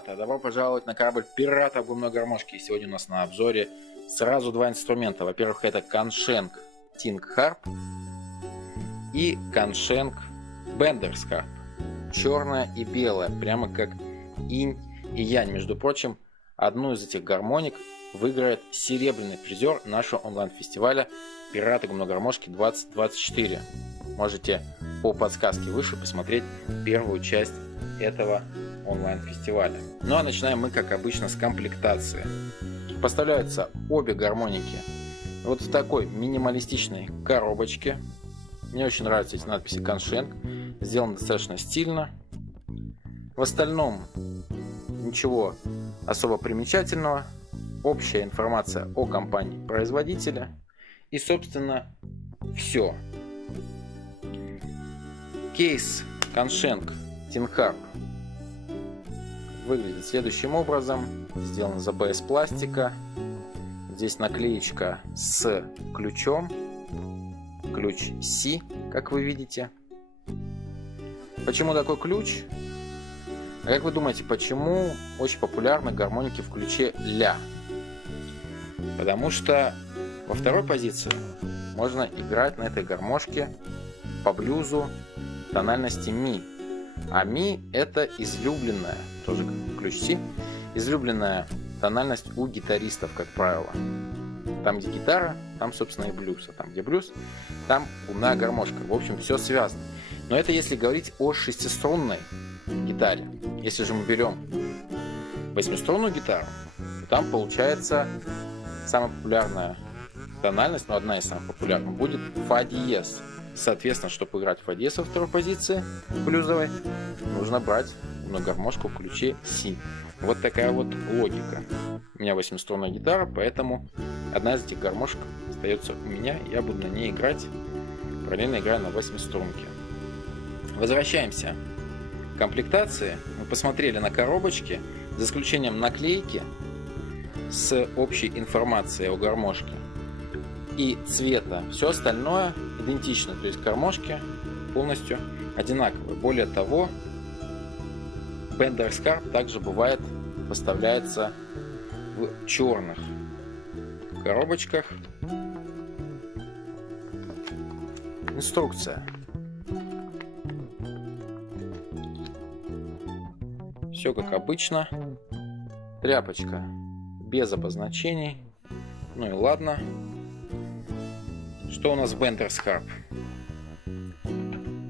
ребята, добро пожаловать на корабль пиратов губной гармошки. Сегодня у нас на обзоре сразу два инструмента. Во-первых, это Kansheng Ting Harp и Kansheng Benders Harp. Черная и белая, прямо как инь и янь. Между прочим, одну из этих гармоник выиграет серебряный призер нашего онлайн-фестиваля «Пираты губной гармошки 2024». Можете по подсказке выше посмотреть первую часть этого онлайн-фестиваля. Ну а начинаем мы, как обычно, с комплектации. Поставляются обе гармоники вот в такой минималистичной коробочке. Мне очень нравятся эти надписи Kansheng. Сделано достаточно стильно. В остальном ничего особо примечательного. Общая информация о компании-производителя. И, собственно, все. Кейс Kansheng Ting Harp выглядит следующим образом. Сделан из ABS пластика. Здесь наклеечка с ключом. Ключ C, как вы видите. Почему такой ключ? А как вы думаете, почему очень популярны гармоники в ключе ля? Потому что во второй позиции можно играть на этой гармошке по блюзу тональности ми. А ми это излюбленная, тоже как ключ Си, излюбленная тональность у гитаристов, как правило. Там, где гитара, там, собственно, и блюз. А там, где блюз, там губная гармошка. В общем, все связано. Но это если говорить о шестиструнной гитаре. Если же мы берем восьмиструнную гитару, то там получается самая популярная тональность, но одна из самых популярных, будет фа диез. Соответственно, чтобы играть фа диез во второй позиции блюзовой, нужно брать губную гармошку в ключе Си. Вот такая вот логика. У меня восьмиструнная гитара, поэтому одна из этих гармошек остается у меня, и я буду на ней играть, параллельно играя на восьмиструнке. Возвращаемся к комплектации. Мы посмотрели на коробочки, за исключением наклейки с общей информацией о гармошке и цвета. Все остальное идентично, то есть гармошки полностью одинаковые. Более того, Benders Harp также бывает поставляется в черных коробочках. Инструкция. Все как обычно. Тряпочка без обозначений. Ну и ладно. Что у нас в Benders Harp?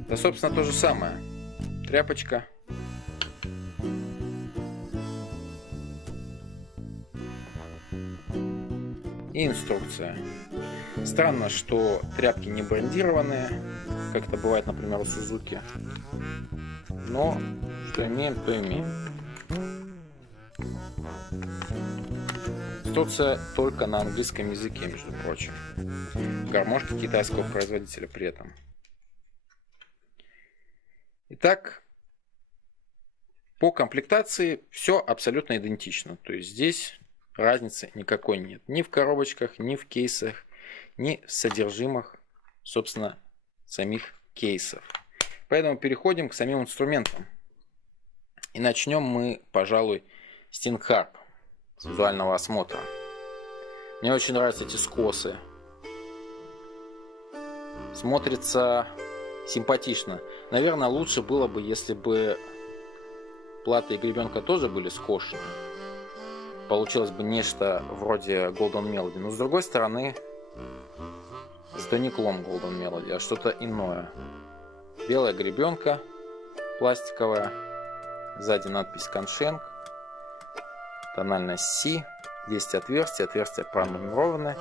Да, собственно, то же самое. Тряпочка. И инструкция. Странно, что тряпки не брендированные, как это бывает, например, у Suzuki. Но что имеем, то имеем. Инструкция только на английском языке, между прочим. Гармошки китайского производителя при этом. Итак, по комплектации все абсолютно идентично. То есть здесь разницы никакой нет. Ни в коробочках, ни в кейсах, ни в содержимых, собственно, самих кейсов. Поэтому переходим к самим инструментам. И начнем мы, пожалуй, с Ting Harp, с визуального осмотра. Мне очень нравятся эти скосы. Смотрится симпатично. Наверное, лучше было бы, если бы плата и гребенка тоже были скошены. Получилось бы нечто вроде Golden Melody. Но с другой стороны, это не клон Golden Melody, а что-то иное. Белая гребенка пластиковая. Сзади надпись Kansheng. Тональность Си. 10 отверстий. Отверстия пронумерованы.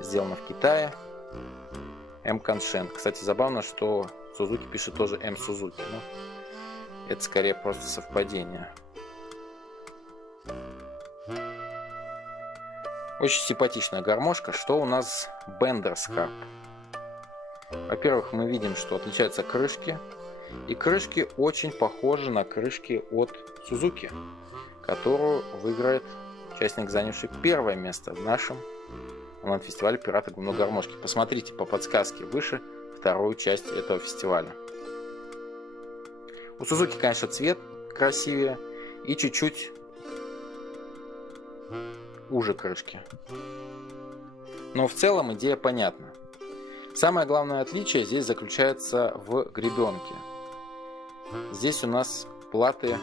Сделано в Китае. M Kansheng. Кстати, забавно, что Suzuki пишет тоже M Suzuki. Но это скорее просто совпадение. Очень симпатичная гармошка. Что у нас Benders Harp? Во-первых, мы видим, что отличаются крышки. И крышки очень похожи на крышки от Suzuki, которую выиграет участник, занявший первое место в нашем онлайн-фестивале «Пираты губной гармошки». Посмотрите по подсказке выше вторую часть этого фестиваля. У Suzuki, конечно, цвет красивее и чуть-чуть уже крышки. Но в целом идея понятна. Самое главное отличие здесь заключается в гребенке. Здесь у нас платы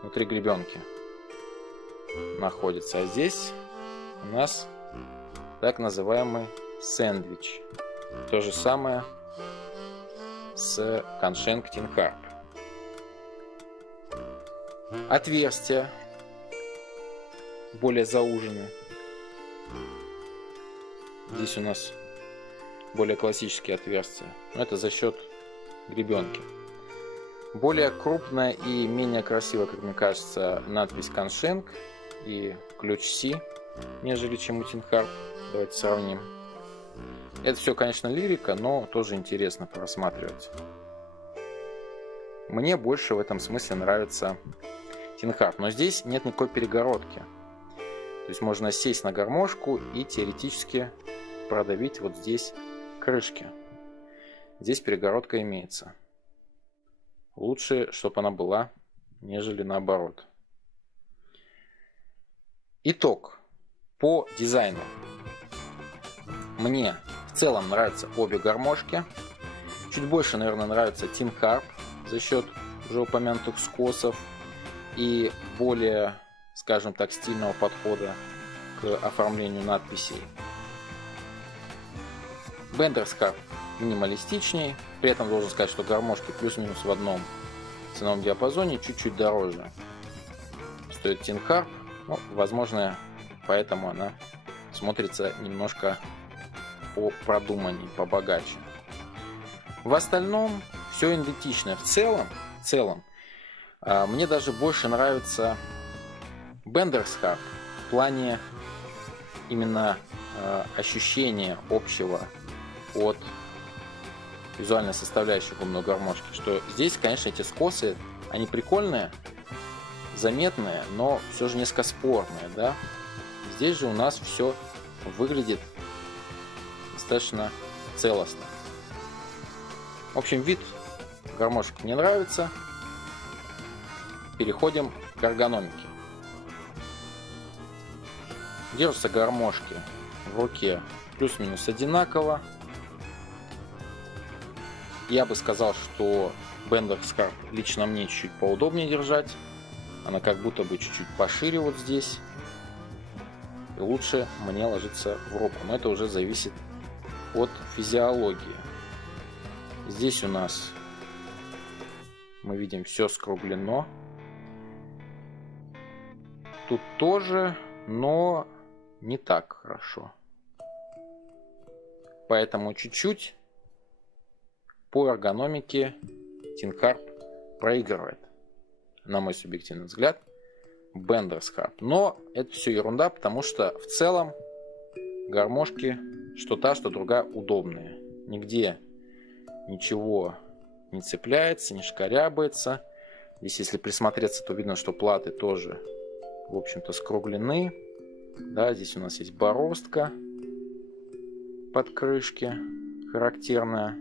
внутри гребенки находятся, а здесь у нас так называемый сэндвич. То же самое с Kansheng Tin Harp. Отверстия более заужены. Здесь у нас более классические отверстия. Но это за счет гребенки. Более крупная и менее красивая, как мне кажется, надпись Kansheng и ключ C, нежели чем у Tin Harp. Давайте сравним. Это все, конечно, лирика, но тоже интересно просматривать. Мне больше в этом смысле нравится Tin Harp, но здесь нет никакой перегородки. То есть можно сесть на гармошку и теоретически продавить вот здесь крышки. Здесь перегородка имеется. Лучше, чтобы она была, нежели наоборот. Итог по дизайну. Мне в целом нравятся обе гармошки. Чуть больше, наверное, нравится Tin Harp за счет уже упомянутых скосов и более, скажем так, стильного подхода к оформлению надписей. Bender's Harp минималистичней, при этом должен сказать, что гармошки плюс-минус в одном ценовом диапазоне, чуть-чуть дороже стоит Tin Harp, ну, возможно, поэтому она смотрится немножко по продуманней, побогаче. В остальном все идентично. В целом, мне даже больше нравится Bender's Harp в плане именно ощущения общего от визуальной составляющей губной гармошки. Что здесь, конечно, эти скосы, они прикольные, заметные, но все же несколько спорные, да? Здесь же у нас все выглядит достаточно целостно. В общем, вид гармошек мне нравится. Переходим к эргономике. Держатся гармошки в руке плюс-минус одинаково. Я бы сказал, что Bender's Harp лично мне чуть-чуть поудобнее держать. Она как будто бы чуть-чуть пошире вот здесь. И лучше мне ложится в руку. Но это уже зависит от физиологии. Здесь у нас мы видим все скруглено. Тут тоже, но не так хорошо. Поэтому чуть-чуть по эргономике Tin Harp проигрывает, на мой субъективный взгляд, Bender's Harp. Но это все ерунда, потому что в целом гармошки что та, что другая удобные. Нигде ничего не цепляется, не шкарябается. Здесь, если присмотреться, то видно, что платы тоже, в общем-то, скруглены. Да, здесь у нас есть бороздка под крышки, характерная.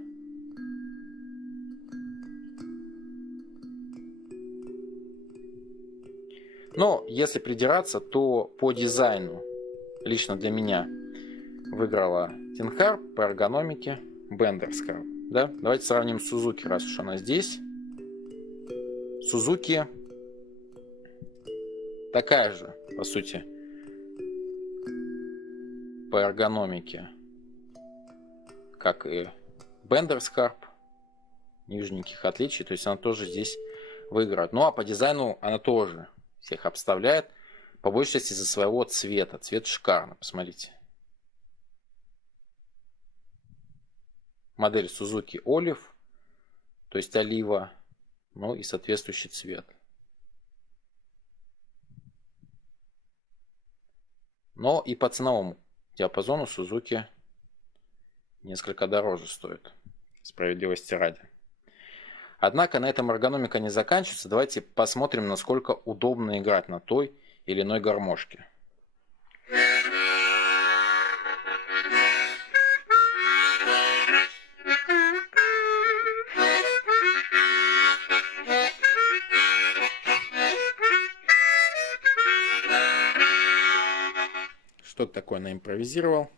Но если придираться, то по дизайну лично для меня выиграла Tin Harp, по эргономике Bender's Harp. Да? Давайте сравним с Suzuki, раз уж она здесь. Suzuki такая же, по сути, по эргономике, как и Bender's Harp. Не вижу никаких отличий, то есть она тоже здесь выиграет. Ну а по дизайну она тоже всех обставляет, по большей части из-за своего цвета. Цвет шикарный, посмотрите. Модель Suzuki Olive, то есть олива, ну и соответствующий цвет. Но и по ценовому диапазону Suzuki несколько дороже стоит, справедливости ради. Однако на этом эргономика не заканчивается. Давайте посмотрим, насколько удобно играть на той или иной гармошке. такое наимпровизировал.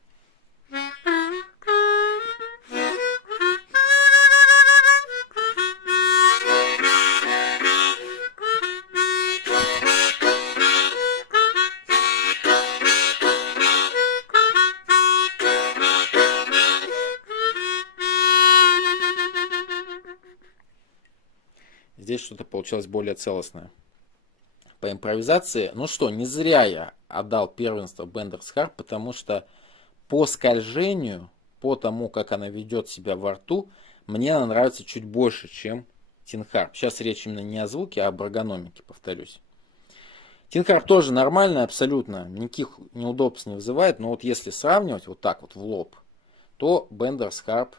Здесь что-то получилось более целостное. По импровизации, ну что, не зря я отдал первенство Benders Harp, потому что по скольжению, по тому, как она ведет себя во рту, мне она нравится чуть больше, чем Tin Harp. Сейчас речь именно не о звуке, а об эргономике, повторюсь. Tin Harp тоже нормальная абсолютно, никаких неудобств не вызывает, но вот если сравнивать вот так вот в лоб, то Benders Harp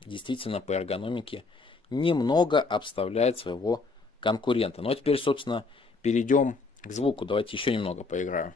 действительно по эргономике немного обставляет своего конкурента. Ну а теперь, собственно, перейдем к звуку. Давайте еще немного поиграю.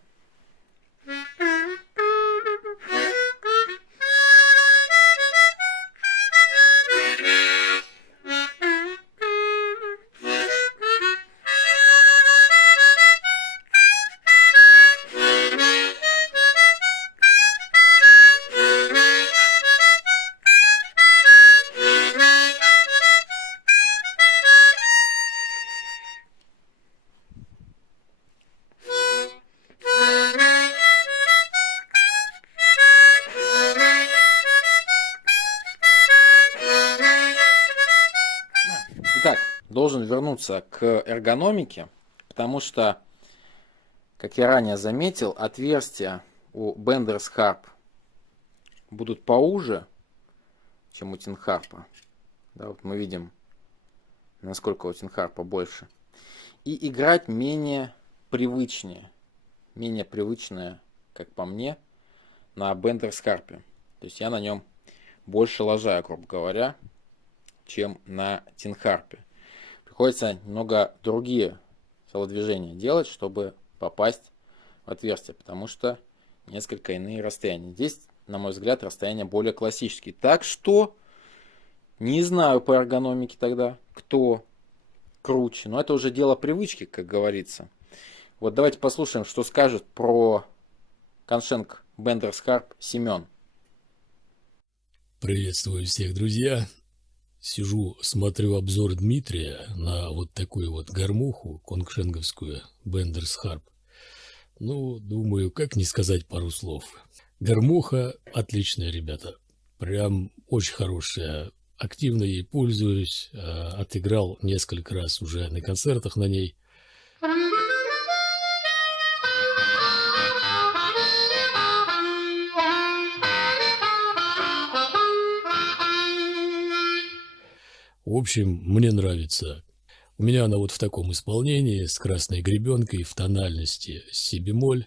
Итак, должен вернуться к эргономике, потому что, как я ранее заметил, отверстия у Benders Harp будут поуже, чем у Tin Harp. Да, вот мы видим, насколько у Tin Harp больше. И играть менее привычнее, как по мне, на Benders Harp. То есть я на нем больше лажаю, грубо говоря, чем на Tin Harp. Приходится немного другие телодвижения делать, чтобы попасть в отверстие, потому что несколько иные расстояния. Здесь, на мой взгляд, расстояния более классические. Так что не знаю по эргономике тогда, кто круче. Но это уже дело привычки, как говорится. Вот давайте послушаем, что скажет про Konshens Benders Harp Семен. Приветствую всех, друзья. Сижу, смотрю обзор Дмитрия на вот такую вот гармуху коншенговскую Benders Harp. Ну, думаю, как не сказать пару слов. Гармоха отличная, ребята. Прям очень хорошая. Активно ей пользуюсь. Отыграл несколько раз уже на концертах на ней. В общем, мне нравится. У меня она вот в таком исполнении, с красной гребенкой, в тональности си бемоль.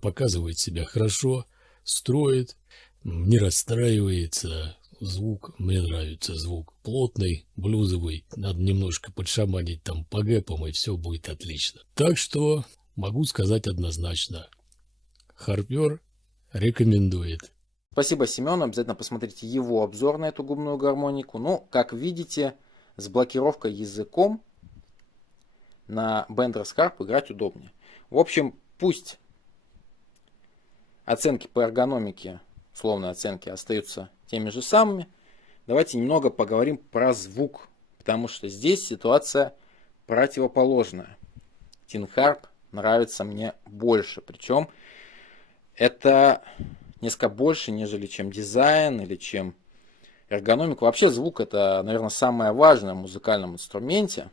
Показывает себя хорошо, строит, не расстраивается. Звук, мне нравится звук плотный, блюзовый. Надо немножко подшаманить там по гэпам, и все будет отлично. Так что могу сказать однозначно. Харпер рекомендует. Спасибо Семену, обязательно посмотрите его обзор на эту губную гармонику. Ну, как видите, с блокировкой языком на Benders Harp играть удобнее. В общем, пусть оценки по эргономике, условные оценки, остаются теми же самыми. Давайте немного поговорим про звук, потому что здесь ситуация противоположная. Tin Harp нравится мне больше, причем это несколько больше, нежели чем дизайн или чем эргономика. Вообще звук это, наверное, самое важное в музыкальном инструменте.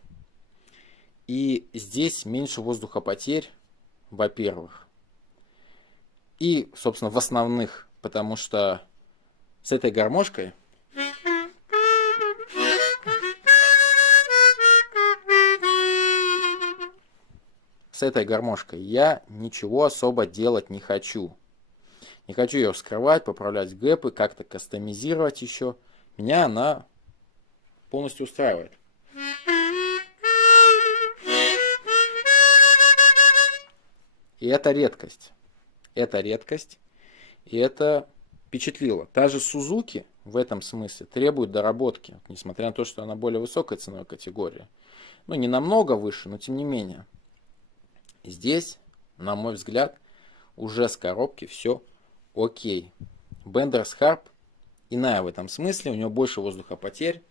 И здесь меньше воздухопотерь, во-первых. И, собственно, в основных, потому что с этой гармошкой я ничего особо делать не хочу. Не хочу ее вскрывать, поправлять гэпы, как-то кастомизировать еще. Меня она полностью устраивает. И это редкость. Это редкость. И это впечатлило. Та же Suzuki в этом смысле требует доработки. Несмотря на то, что она более высокой ценовой категории. Ну, не намного выше, но тем не менее. И здесь, на мой взгляд, уже с коробки все окей. Benders Harp иная в этом смысле, у него больше воздухопотерь.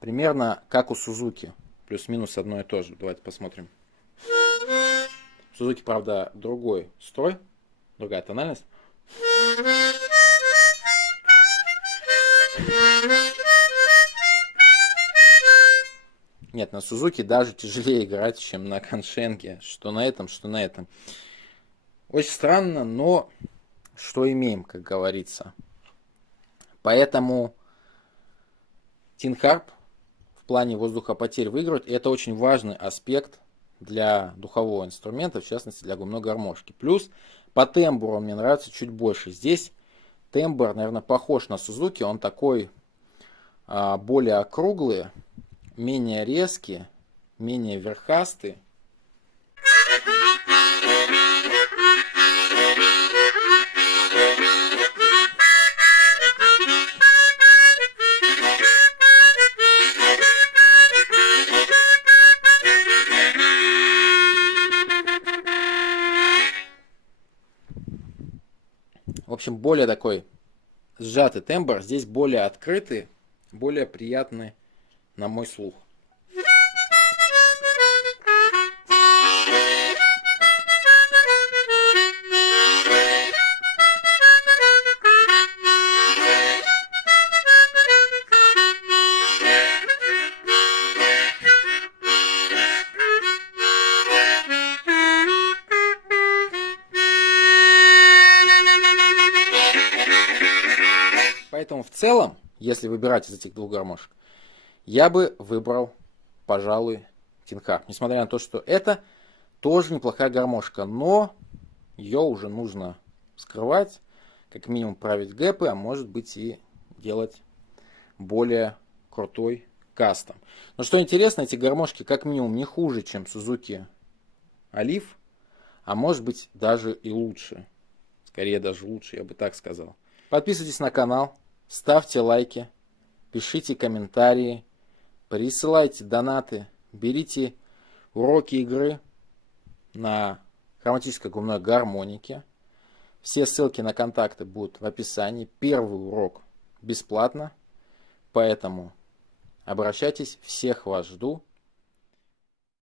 Примерно как у Suzuki, плюс-минус одно и то же. Давайте посмотрим. У Suzuki, правда, другой строй, другая тональность. Нет, на Suzuki даже тяжелее играть, чем на Коншенке. Что на этом, что на этом. Очень странно, но что имеем, как говорится. Поэтому Tin Harp в плане воздухопотерь выигрывает. И это очень важный аспект для духового инструмента, в частности для губной гармошки. Плюс по тембру он мне нравится чуть больше. Здесь тембр, наверное, похож на Suzuki. Он такой более округлый, менее резкий, менее верхастый. В общем, более такой сжатый тембр. Здесь более открытый, более приятный на мой слух. Поэтому в целом, если выбирать из этих двух гармошек, я бы выбрал, пожалуй, Tin Harp. Несмотря на то, что это тоже неплохая гармошка, но ее уже нужно скрывать, как минимум править гэпы, а может быть и делать более крутой кастом. Но что интересно, эти гармошки как минимум не хуже, чем Suzuki Olive, а может быть даже и лучше. Скорее даже лучше, я бы так сказал. Подписывайтесь на канал, ставьте лайки, пишите комментарии, присылайте донаты, берите уроки игры на хроматической губной гармонике. Все ссылки на контакты будут в описании. Первый урок бесплатно, поэтому обращайтесь, всех вас жду.